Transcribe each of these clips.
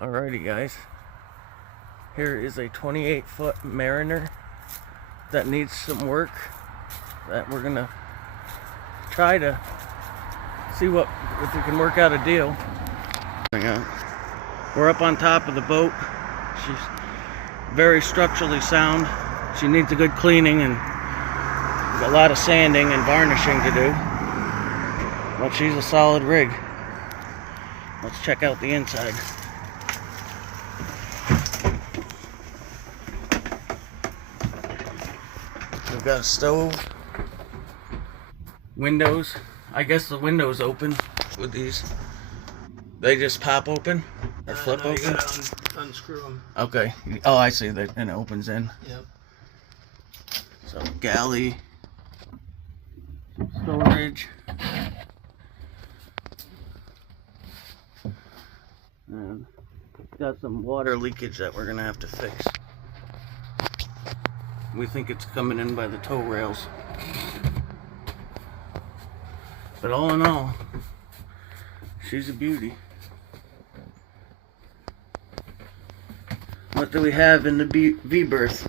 Alrighty guys, here is a 28-foot Mariner that needs some work that we're gonna try to see if we can work out a deal. We're up on top of the boat. She's very structurally sound. She needs a good cleaning and a lot of sanding and varnishing to do, but she's a solid rig. Let's check out the inside. We've got a stove, windows. I guess the window's open with these. They just pop open or flip no, open? You gotta unscrew them. Okay. Oh, I see that, and it opens in. Yep. So galley, storage, and got some water leakage that we're gonna have to fix. We think it's coming in by the tow rails. But all in all, she's a beauty. What do we have in the V-berth?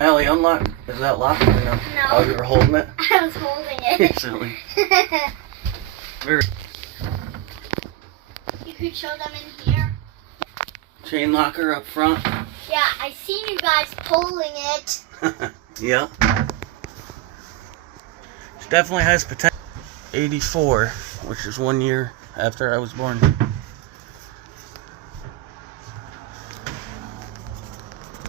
Allie, unlock. Is that locked or no? No. Oh, you were holding it? I was holding it. You're silly. Very. You could show them in here. Chain locker up front. Yeah, I seen you guys pulling it. Yeah. She definitely has potential. 84, which is 1 year after I was born.